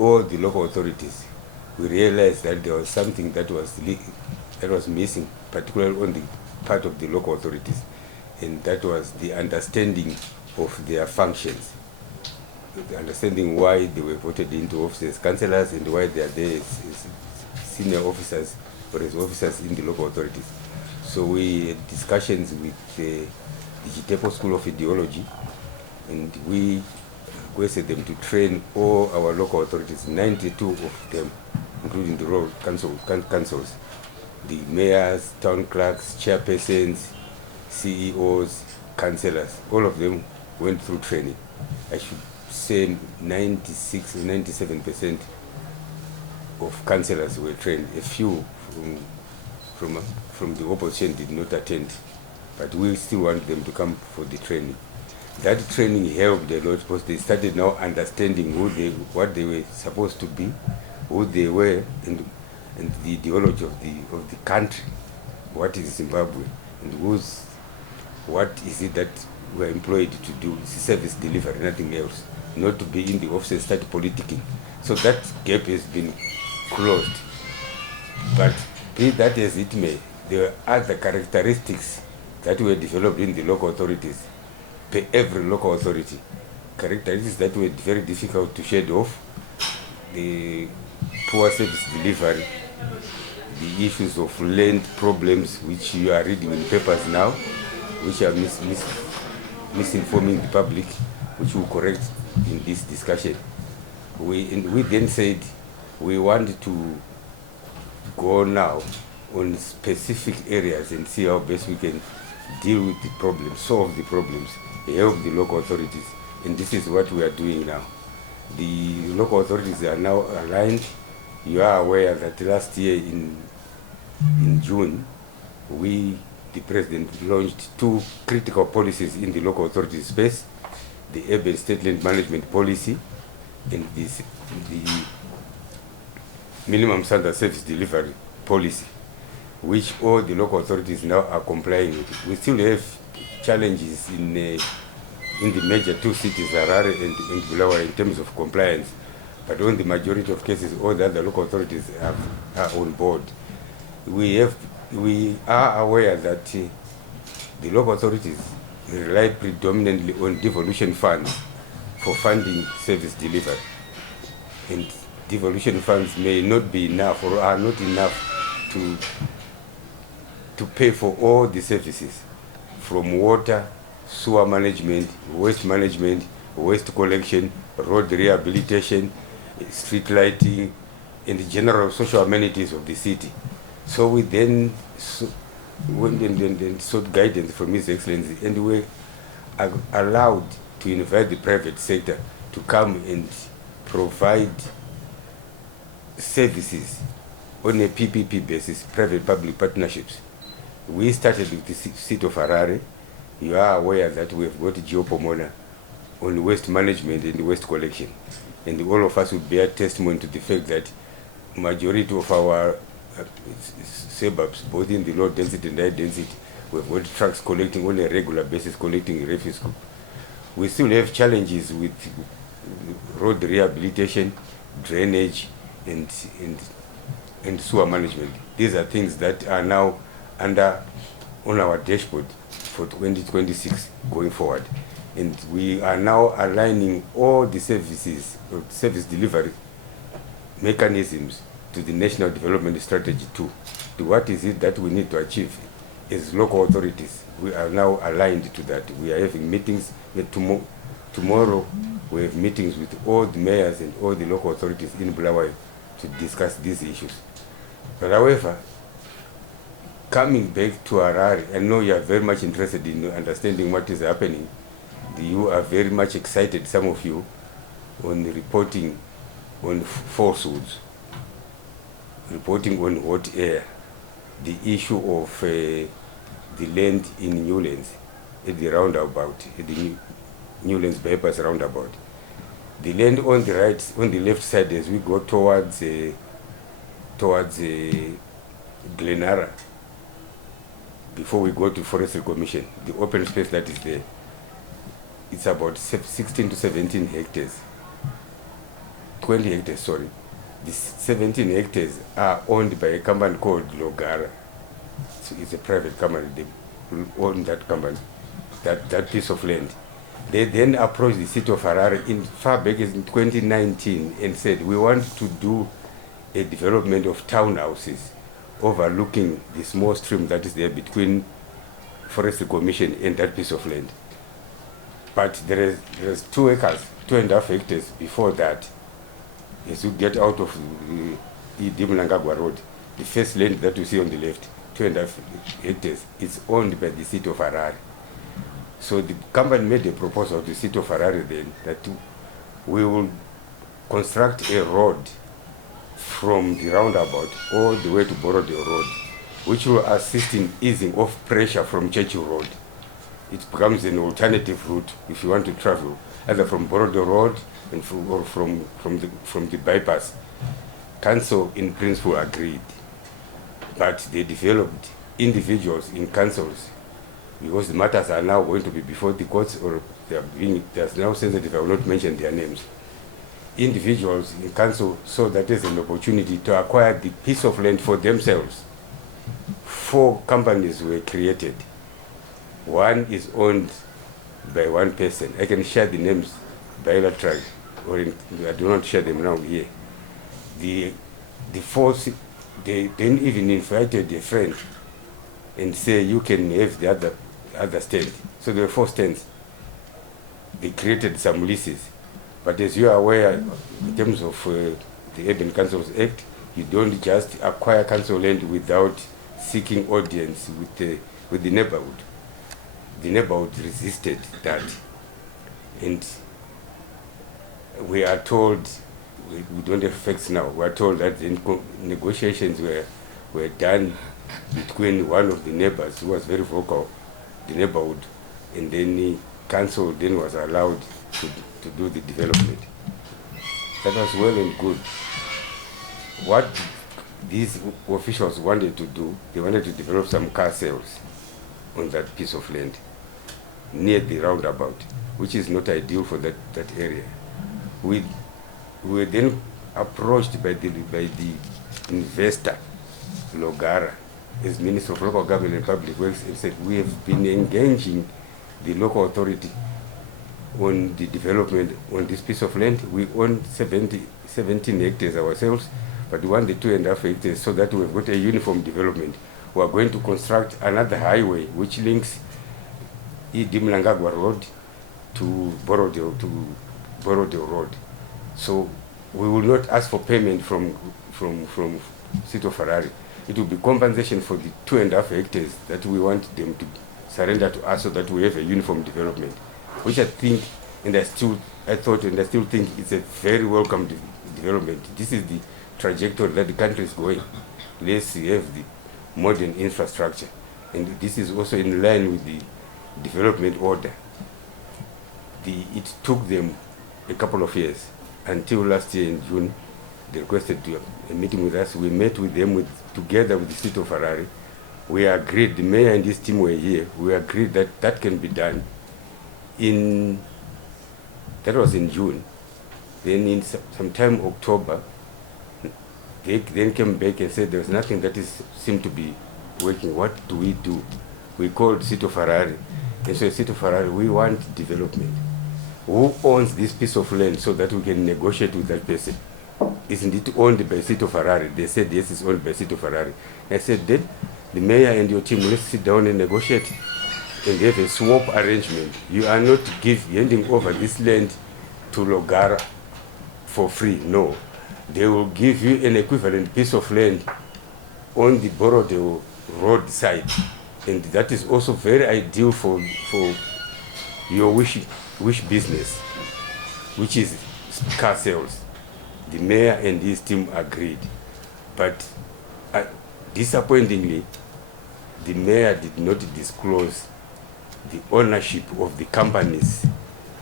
all the local authorities, we realized that there was something that was missing, particularly on the part of the local authorities, and that was the understanding of their functions, the understanding why they were voted into office as councillors and why they are there as senior officers or as officers in the local authorities. So we had discussions with the Gitepo School of Ideology, and we requested them to train all our local authorities, 92 of them, including the rural councils, the mayors, town clerks, chairpersons, CEOs, councillors. All of them went through training. I should say 96 or 97% of councillors were trained. A few from the opposition did not attend, but we still want them to come for the training. That training helped a lot because they started now understanding what they were supposed to be, who they were, and the ideology of the country. What is Zimbabwe, and what is it that we're employed to do? It's service delivery, nothing else. Not to be in the office and start politicking. So that gap has been closed. But be that as it may, there are other characteristics that were developed in the local authorities, per every local authority. Characteristics that were very difficult to shed off: the poor service delivery, the issues of land problems, which you are reading in papers now, which are misinforming the public, which we'll correct in this discussion. We then said we want to go now on specific areas and see how best we can deal with the problems, solve the problems, help the local authorities. And this is what we are doing now. The local authorities are now aligned. You are aware that last year in June, the president launched 2 critical policies in the local authority space: the urban state land management policy and the minimum standard service delivery policy, which all the local authorities now are complying with. We still have challenges in the major 2 cities, Harare and Bulawayo, in terms of compliance, but on the majority of cases, all the other local authorities are on board. We are aware that the local authorities rely predominantly on devolution funds for funding service delivery, and devolution funds may not be enough or are not enough to pay for all the services, from water, sewer management, waste collection, road rehabilitation, street lighting, and general social amenities of the city. So we then went and sought guidance from His Excellency, and we were allowed to invite the private sector to come and provide services on a PPP basis, private-public partnerships. We started with the city of Harare. You are aware that we have got Geopomona on waste management and waste collection, and all of us will bear testimony to the fact that majority of our suburbs, both in the low density and high density, we've got trucks collecting on a regular basis, collecting refuse. We still have challenges with road rehabilitation, drainage, and sewer management. These are things that are now on our dashboard for 2026 going forward. And we are now aligning all the services, service delivery mechanisms to the National Development Strategy 2. To what is it that we need to achieve as local authorities. We are now aligned to that. We are having meetings. Tomorrow we have meetings with all the mayors and all the local authorities in Bulawayo to discuss these issues. But however, coming back to Harare, I know you are very much interested in understanding what is happening. You are very much excited, some of you, on reporting on falsehoods, reporting on hot air, the issue of the land in Newlands, at the roundabout, at the Newlands bypass roundabout. The land on the right, on the left side, as we go towards Glenara, before we go to Forestry Commission, the open space that is there, it's about 16 to 17 hectares. 20 hectares, sorry. The 17 hectares are owned by a company called Logara. So it's a private company. They own that company, that piece of land. They then approached the city of Harare in far back in 2019 and said, we want to do a development of townhouses overlooking the small stream that is there between Forestry Commission and that piece of land. But there is 2 acres, 2.5 hectares before that. As you get out of the Dimulangagwa Road, the first land that you see on the left, 2.5 hectares, is owned by the city of Harare. So the company made a proposal to the city of Harare then that we will construct a road from the roundabout all the way to Borodale Road, which will assist in easing off pressure from Churchill Road. It becomes an alternative route if you want to travel, either from Borodale Road and from the bypass. Council in principle agreed, but they developed individuals in councils, because the matters are now going to be before the courts, or there's now sensitive, I will not mention their names. Individuals in council saw that as an opportunity to acquire the piece of land for themselves. 4 companies were created. One is owned by one person. I can share the names bilaterally, or I do not share them now here. The 4, they then even invited a friend and say, you can have the other stand. So there were 4 stands. They created some leases. But as you are aware, in terms of the Urban Councils Act, you don't just acquire council land without seeking audience with the neighborhood. The neighborhood resisted that. And we are told, we don't have facts now, we are told that the negotiations were done between one of the neighbors who was very vocal, the neighborhood, and then the council then was allowed to do the development. That was well and good. What these officials wanted to do, they wanted to develop some car sales on that piece of land near the roundabout, which is not ideal for that area. We were then approached by the investor, Logara, as Minister of Local Government and Public Works, and said, we have been engaging the local authority on the development on this piece of land. We own 17 hectares ourselves, but we want the 2.5 hectares so that we've got a uniform development. We are going to construct another highway which links Dimulangagwa Road to Borodale Road. So we will not ask for payment from City of Harare. It will be compensation for the 2.5 hectares that we want them to surrender to us so that we have a uniform development, which I think, and I still think it's a very welcome development. This is the trajectory that the country is going. Let's have the modern infrastructure, and this is also in line with the development order. It took them a couple of years until last year in June. They requested to have a meeting with us. We met with them together with the city of Harare. We agreed, the mayor and his team were here. We agreed that that can be done. That was in June. Then in sometime October, they then came back and said there was nothing that seemed to be working. What do? We called City of Harare and said, City of Harare, we want development. Who owns this piece of land so that we can negotiate with that person? Isn't it owned by City of Harare? They said yes, it's owned by City of Harare. I said, then the mayor and your team, let's sit down and negotiate and have a swap arrangement. You are not handing over this land to Logara for free. No. They will give you an equivalent piece of land on the Borodale Road side. And that is also very ideal for your wish business, which is car sales. The mayor and his team agreed. But disappointingly, the mayor did not disclose the ownership of the companies